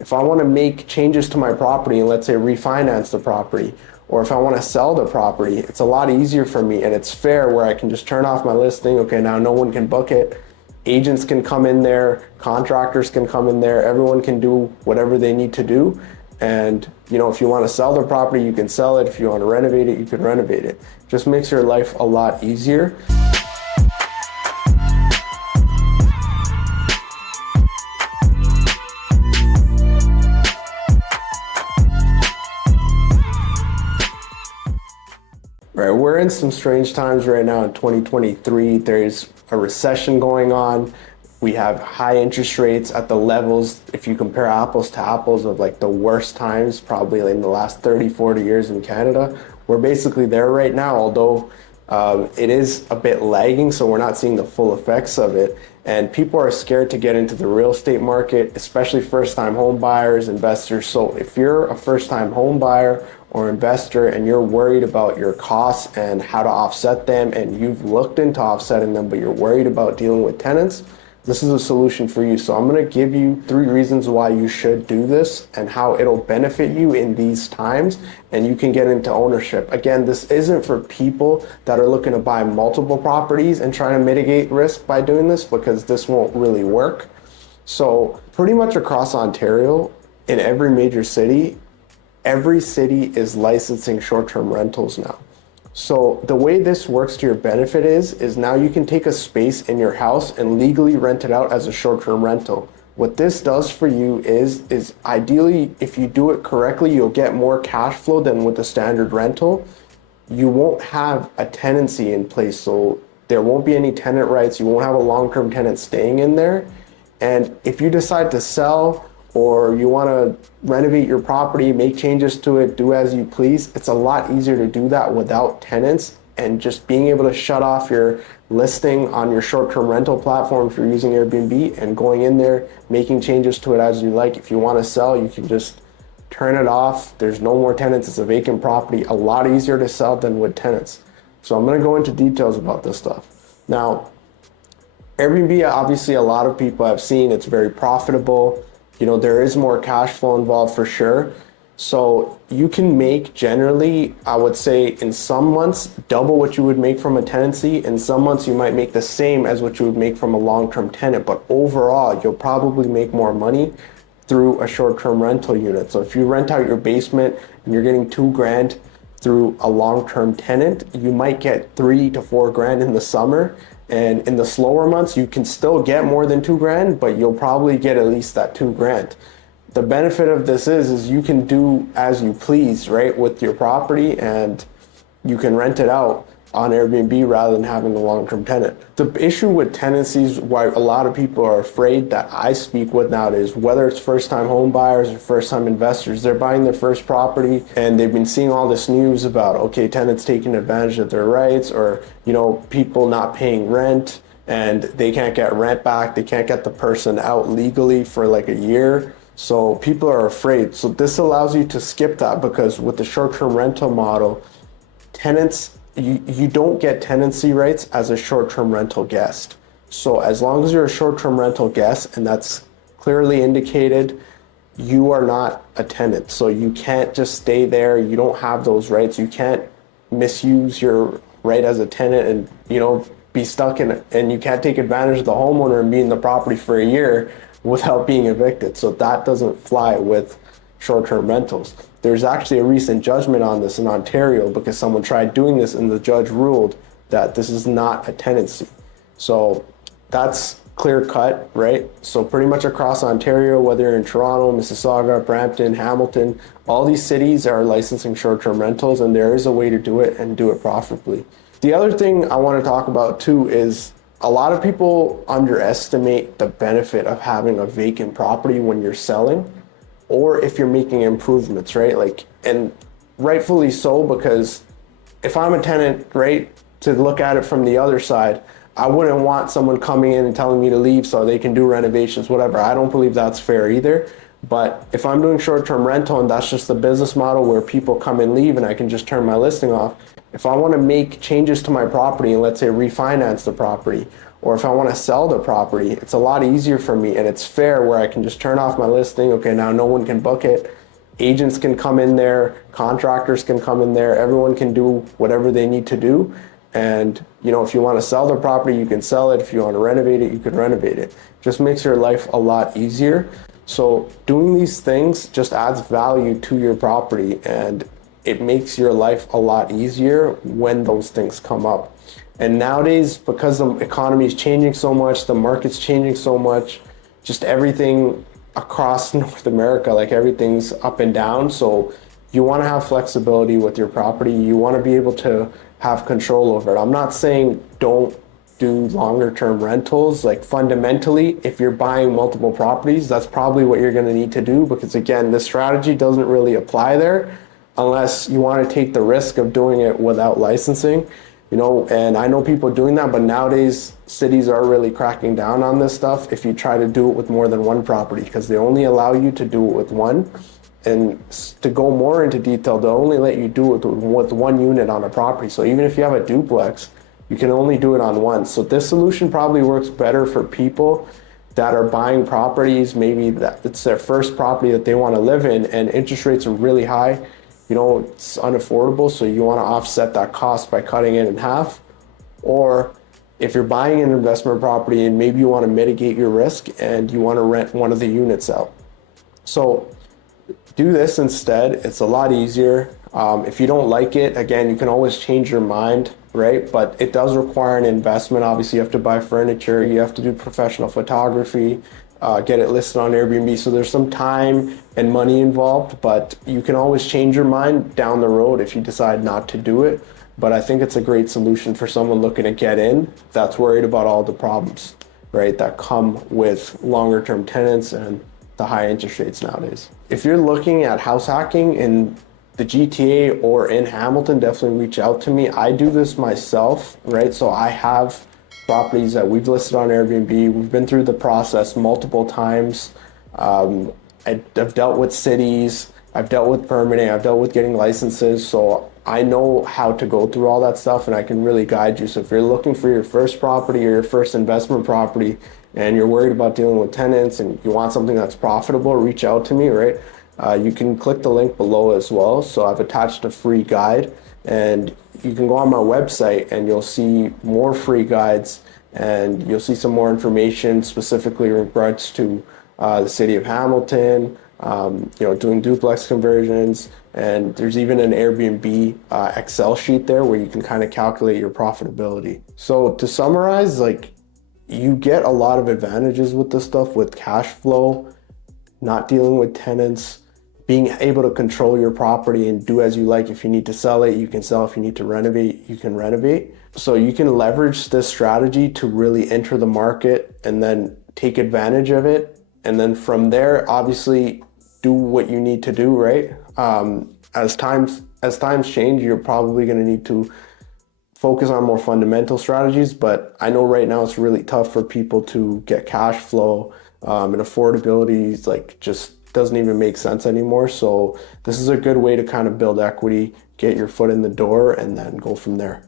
If I want to make changes to my property and let's say refinance the property, or if I want to sell the property, it's a lot easier for me and it's fair where I can just turn off my listing. Okay, now no one can book it. Agents can come in there, contractors can come in there, everyone can do whatever they need to do. And if you want to sell the property, you can sell it. If you want to renovate it, you can renovate it. Just makes your life a lot easier. Right, we're in some strange times right now in 2023. There's a recession going on. We have high interest rates at the levels, if you compare apples to apples, of like the worst times probably in the last 30, 40 years in Canada. We're basically there right now, although it is a bit lagging, so we're not seeing the full effects of it. And people are scared to get into the real estate market, especially first-time home buyers, investors. So if you're a first-time home buyer or investor and you're worried about your costs and how to offset them, and you've looked into offsetting them, but you're worried about dealing with tenants, this is a solution for you. So I'm going to give you 3 reasons why you should do this and how it'll benefit you in these times, and you can get into ownership. Again, this isn't for people that are looking to buy multiple properties and trying to mitigate risk by doing this, because this won't really work. So pretty much across Ontario, in every major city, every city is licensing short-term rentals now. So the way this works to your benefit is now you can take a space in your house and legally rent it out as a short-term rental. What this does for you is ideally, if you do it correctly, you'll get more cash flow than with a standard rental. You won't have a tenancy in place, so there won't be any tenant rights. You won't have a long-term tenant staying in there. And if you decide to sell, or you want to renovate your property, make changes to it, do as you please, it's a lot easier to do that without tenants, and just being able to shut off your listing on your short-term rental platform if you're using Airbnb and going in there, making changes to it as you like. If you want to sell, you can just turn it off. There's no more tenants. It's a vacant property. A lot easier to sell than with tenants. So I'm going to go into details about this stuff. Now, Airbnb, obviously a lot of people have seen it's very profitable. There is more cash flow involved for sure. So you can make generally, I would say in some months, double what you would make from a tenancy. In some months, you might make the same as what you would make from a long-term tenant. But overall, you'll probably make more money through a short-term rental unit. So if you rent out your basement and you're getting $2,000 through a long-term tenant, you might get $3,000 to $4,000 in the summer. And in the slower months, you can still get more than $2,000, but you'll probably get at least that $2,000. The benefit of this is you can do as you please, right, with your property, and you can rent it out on Airbnb rather than having a long-term tenant. The issue with tenancies, why a lot of people are afraid that I speak with nowadays, whether it's first-time home buyers or first-time investors, they're buying their first property and they've been seeing all this news about, okay, tenants taking advantage of their rights, or, people not paying rent and they can't get rent back. They can't get the person out legally for like a year. So people are afraid. So this allows you to skip that, because with the short-term rental model, tenants, you don't get tenancy rights as a short-term rental guest. So as long as you're a short-term rental guest and that's clearly indicated, you are not a tenant. So you can't just stay there. You don't have those rights. You can't misuse your right as a tenant and, be stuck in it. And you can't take advantage of the homeowner and be in the property for a year without being evicted. So that doesn't fly with short-term rentals. There's actually a recent judgment on this in Ontario because someone tried doing this and the judge ruled that this is not a tenancy. So that's clear cut, right? So pretty much across Ontario, whether you're in Toronto, Mississauga, Brampton, Hamilton, all these cities are licensing short-term rentals, and there is a way to do it and do it profitably. The other thing I want to talk about too is a lot of people underestimate the benefit of having a vacant property when you're selling, or if you're making improvements, right? And rightfully so, because if I'm a tenant, right, to look at it from the other side, I wouldn't want someone coming in and telling me to leave so they can do renovations, whatever. I don't believe that's fair either. But if I'm doing short-term rental and that's just the business model where people come and leave and I can just turn my listing off, if I want to make changes to my property and let's say refinance the property, Or if I want to sell the property, it's a lot easier for me and it's fair where I can just turn off my listing. Okay, now no one can book it. Agents can come in there, contractors can come in there, everyone can do whatever they need to do. And if you want to sell the property, you can sell it. If you want to renovate it, you can renovate it. Just makes your life a lot easier. So doing these things just adds value to your property, and it makes your life a lot easier when those things come up. And nowadays, because the economy is changing so much, the market's changing so much, just everything across North America, like everything's up and down. So you want to have flexibility with your property. You want to be able to have control over it. I'm not saying don't do longer term rentals. Like fundamentally, if you're buying multiple properties, that's probably what you're going to need to do, because again, this strategy doesn't really apply there unless you want to take the risk of doing it without licensing. And I know people doing that, but nowadays cities are really cracking down on this stuff if you try to do it with more than one property, because they only allow you to do it with one. And to go more into detail, they'll only let you do it with one unit on a property. So even if you have a duplex, you can only do it on one. So this solution probably works better for people that are buying properties, maybe that it's their first property that they want to live in and interest rates are really high. It's unaffordable, so you want to offset that cost by cutting it in half. Or if you're buying an investment property and maybe you want to mitigate your risk and you want to rent one of the units out. So do this instead. It's a lot easier. If you don't like it, again, you can always change your mind, right? But it does require an investment. Obviously, you have to buy furniture, you have to do professional photography, get it listed on Airbnb. So there's some time and money involved, but you can always change your mind down the road if you decide not to do it. But I think it's a great solution for someone looking to get in that's worried about all the problems, right, that come with longer term tenants and the high interest rates nowadays. If you're looking at house hacking in the GTA or in Hamilton, definitely reach out to me. I do this myself, right? So I have properties that we've listed on Airbnb. We've been through the process multiple times. I've dealt with cities, I've dealt with permitting, I've dealt with getting licenses. So I know how to go through all that stuff and I can really guide you. So if you're looking for your first property or your first investment property and you're worried about dealing with tenants and you want something that's profitable, reach out to me, right? You can click the link below as well. So I've attached a free guide and you can go on my website and you'll see more free guides and you'll see some more information specifically in regards to the city of Hamilton, doing duplex conversions, and there's even an Airbnb Excel sheet there where you can kind of calculate your profitability. So to summarize, you get a lot of advantages with this stuff, with cash flow, not dealing with tenants, being able to control your property and do as you like. If you need to sell it, you can sell. If you need to renovate, you can renovate. So you can leverage this strategy to really enter the market and then take advantage of it. And then from there, obviously do what you need to do, right? As times change, you're probably going to need to focus on more fundamental strategies, but I know right now it's really tough for people to get cash flow, and affordability just doesn't even make sense anymore. So this is a good way to kind of build equity, get your foot in the door, and then go from there.